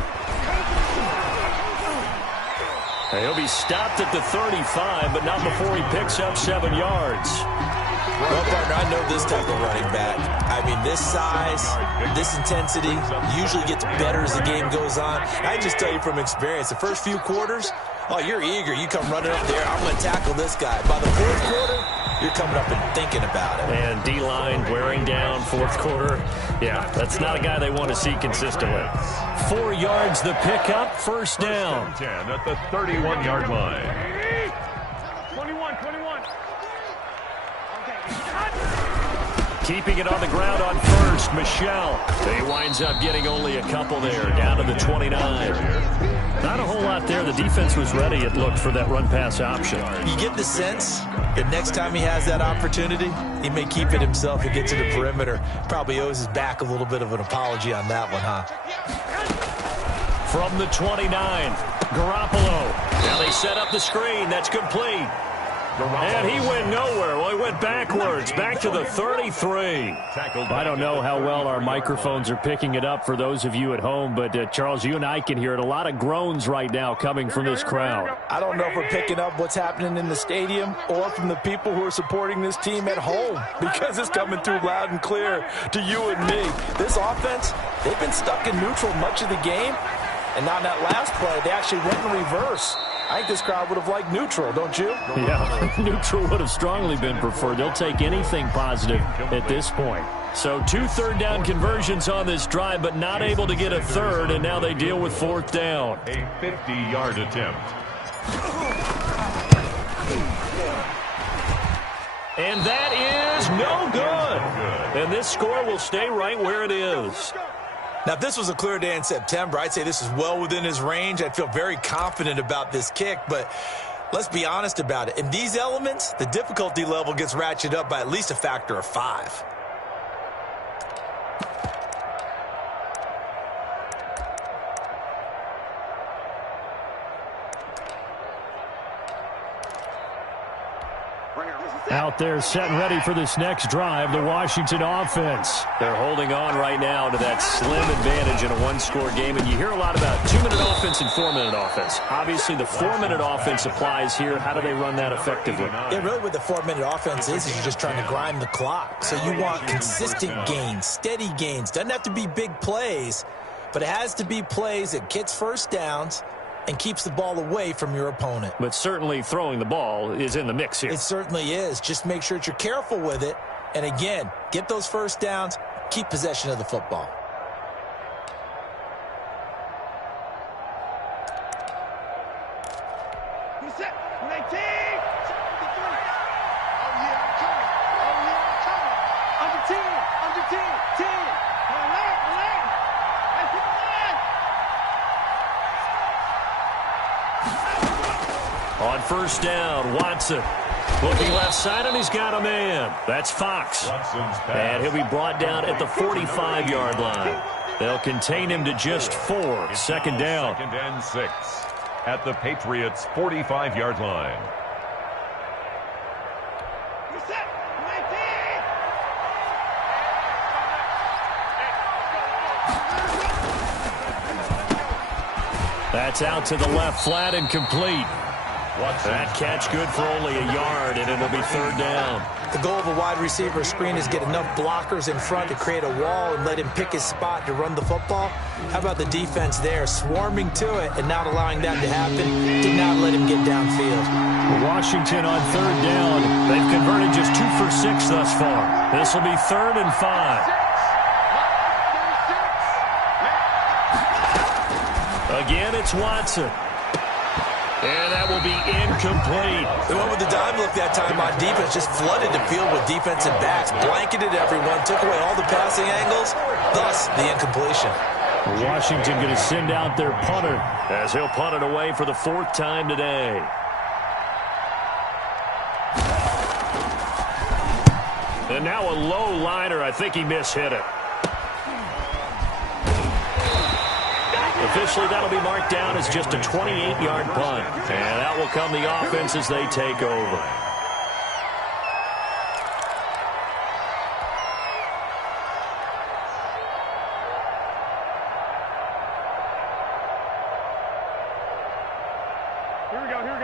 He'll be stopped at the 35, but not before he picks up 7 yards. Well, partner, I know this type of running back. I mean, this size, this intensity usually gets better as the game goes on. I just tell you from experience, the first few quarters, oh, you're eager. You come running up there, I'm going to tackle this guy. By the 4th quarter, you're coming up and thinking about it. And D-line wearing down 4th quarter. Yeah, that's not a guy they want to see consistently. 4 yards the pickup, first down. 10 at the 31-yard line. 21. Keeping it on the ground on 1st, Michel. He winds up getting only a couple there, down to the 29. Not a whole lot there. The defense was ready, it looked, for that run-pass option. You get the sense that next time he has that opportunity, he may keep it himself and get to the perimeter. Probably owes his back a little bit of an apology on that one, huh? From the 29, Garoppolo. Now they set up the screen. That's complete. And he went nowhere. Well, he went backwards, back to the 33. I don't know how well our microphones are picking it up for those of you at home, but Charles, you and I can hear it. A lot of groans right now coming from this crowd. I don't know if we're picking up what's happening in the stadium or from the people who are supporting this team at home, because it's coming through loud and clear to you and me. This offense, they've been stuck in neutral much of the game, and on that last play, they actually went in reverse. I think this crowd would have liked neutral, don't you? Yeah, neutral would have strongly been preferred. They'll take anything positive at this point. So 2 third-down conversions on this drive, but not able to get a third, and now they deal with 4th down. A 50-yard attempt. And that is no good. And this score will stay right where it is. Now, if this was a clear day in September, I'd say this is well within his range. I'd feel very confident about this kick, but let's be honest about it. In these elements, the difficulty level gets ratcheted up by at least a factor of 5. Out there set and ready for this next drive, the Washington offense. They're holding on right now to that slim advantage in a one-score game, and you hear a lot about 2-minute offense and 4-minute offense. Obviously, the 4-minute offense applies here. How do they run that effectively? Yeah, really what the 4-minute offense is you're just trying to grind the clock. So you want consistent gains, steady gains. Doesn't have to be big plays, but it has to be plays that gets first downs and keeps the ball away from your opponent. But certainly throwing the ball is in the mix here. It certainly is. Just make sure that you're careful with it. And again, get those first downs, keep possession of the football. On first down, Watson looking left side, and he's got a man. That's Fox. And he'll be brought down at the 45-yard line. They'll contain him to just 4. Second down. 2nd and 6 at the Patriots' 45-yard line. That's out to the left, flat and complete. That catch good for only a yard, and it'll be 3rd down. The goal of a wide receiver screen is get enough blockers in front to create a wall and let him pick his spot to run the football. How about the defense there, swarming to it and not allowing that to happen? Did not let him get downfield. Washington on 3rd down. They've converted just 2 for 6 thus far. This will be 3rd and 5. Again, it's Watson. And that will be incomplete. They went with the dime look that time on defense, just flooded the field with defensive backs, blanketed everyone, took away all the passing angles, thus the incompletion. Washington going to send out their punter as he'll punt it away for the 4th time today. And now a low liner. I think he mishit it. Officially, that'll be marked down as just a 28-yard punt. And that will come the offense as they take over.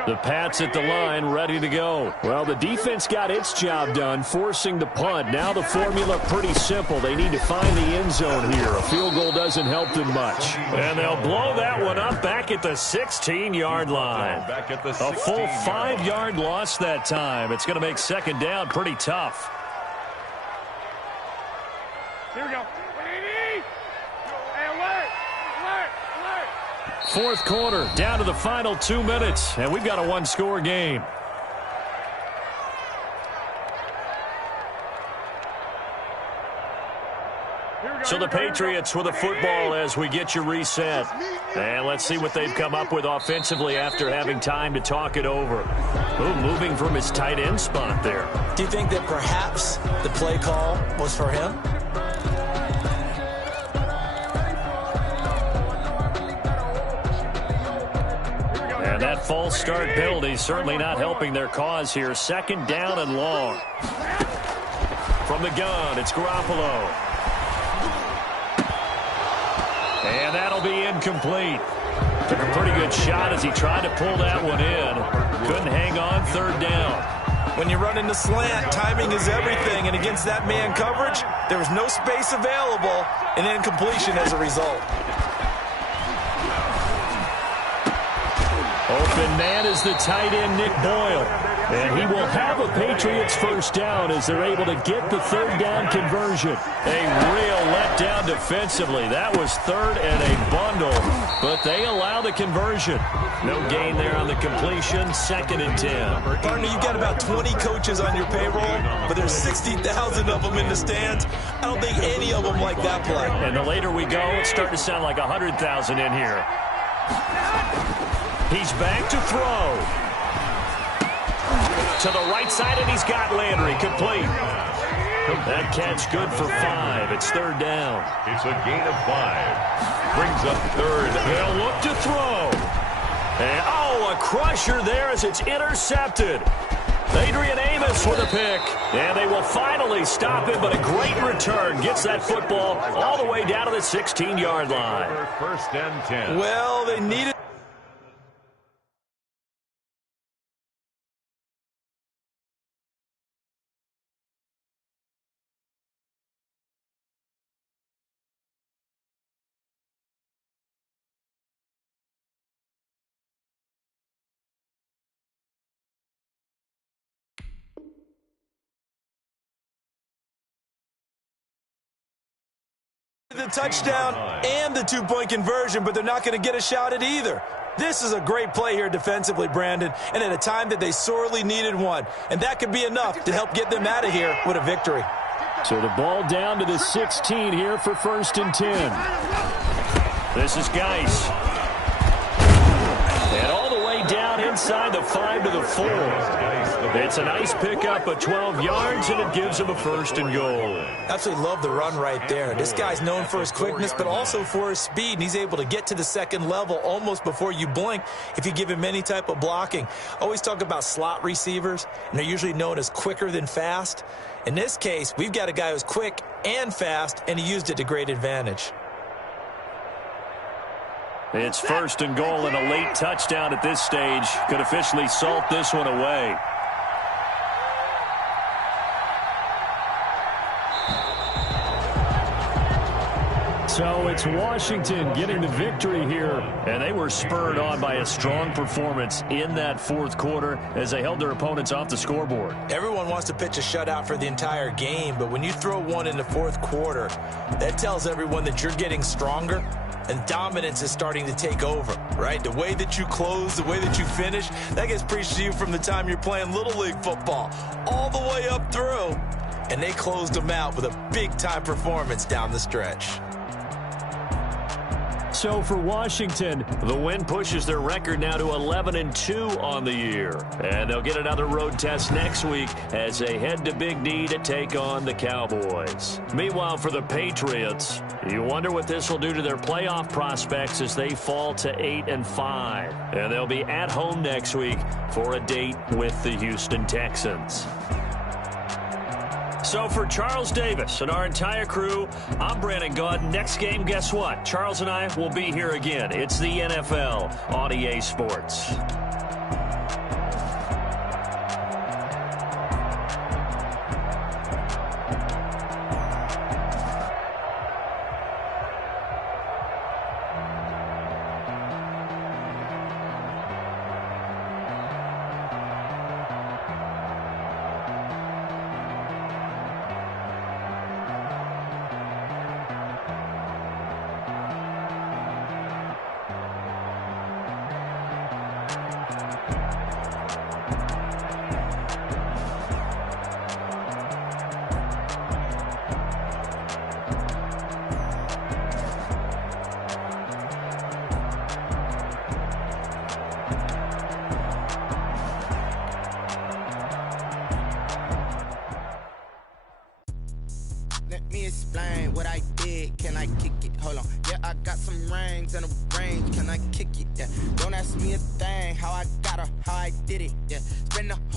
The Pats at the line, ready to go. Well, the defense got its job done, forcing the punt. Now the formula pretty simple. They need to find the end zone here. A field goal doesn't help them much. And they'll blow that one up back at the 16-yard line. A full 5-yard loss that time. It's going to make 2nd down pretty tough. Here we go. 4th quarter, down to the final 2 minutes, and we've got a 1-score game. So the Patriots with a football as we get you reset. And let's see what they've come up with offensively after having time to talk it over. Ooh, moving from his tight end spot there. Do you think that perhaps the play call was for him? And that false start penalty certainly not helping their cause here. 2nd down and long. From the gun, it's Garoppolo. And that'll be incomplete. Took a pretty good shot as he tried to pull that one in. Couldn't hang on. 3rd down. When you run into slant, timing is everything. And against that man coverage, there was no space available, and incompletion as a result. Open man is the tight end, Nick Boyle. And he will have a Patriots first down as they're able to get the third down conversion. A real letdown defensively. That was third and a bundle, but they allow the conversion. No gain there on the completion, 2nd and 10. Partner, you've got about 20 coaches on your payroll, but there's 60,000 of them in the stands. I don't think any of them like that play. And the later we go, it's starting to sound like 100,000 in here. He's back to throw. To the right side, and he's got Landry complete. That catch good for 5. It's 3rd down. It's a gain of 5. Brings up 3rd. They'll look to throw. And, a crusher there as it's intercepted. Adrian Amos with a pick. And they will finally stop him, but a great return. Gets that football all the way down to the 16-yard line. 1st and 10. Well, they needed. The touchdown and the 2-point conversion, but they're not going to get a shot at either. This is a great play here defensively, Brandon, and at a time that they sorely needed one. And that could be enough to help get them out of here with a victory. So the ball down to the 16 here for 1st and 10. This is Geis. And all the way down inside the 5 to the 4. It's a nice pickup of 12 yards, and it gives him a 1st and goal. Absolutely love the run right there. This guy's known for his quickness, but also for his speed, and he's able to get to the 2nd level almost before you blink if you give him any type of blocking. Always talk about slot receivers, and they're usually known as quicker than fast. In this case, we've got a guy who's quick and fast, and he used it to great advantage. It's 1st and goal, and a late touchdown at this stage could officially salt this one away. So it's Washington getting the victory here, and they were spurred on by a strong performance in that 4th quarter as they held their opponents off the scoreboard. Everyone wants to pitch a shutout for the entire game, but when you throw one in the 4th quarter, that tells everyone that you're getting stronger and dominance is starting to take over, right? The way that you close, the way that you finish, that gets preached to you from the time you're playing Little League football all the way up through, and they closed them out with a big-time performance down the stretch. So for Washington, the win pushes their record now to 11-2 on the year. And they'll get another road test next week as they head to Big D to take on the Cowboys. Meanwhile, for the Patriots, you wonder what this will do to their playoff prospects as they fall to 8-5. And they'll be at home next week for a date with the Houston Texans. So for Charles Davis and our entire crew, I'm Brandon Gaud. Next game, guess what? Charles and I will be here again. It's the NFL on EA Sports. Let me explain what I did. Can I kick it? Hold on. Yeah, I got some rings and a range. Can I kick it? Yeah. Don't ask me a thing. How I got her, how I did it. Yeah. Spend the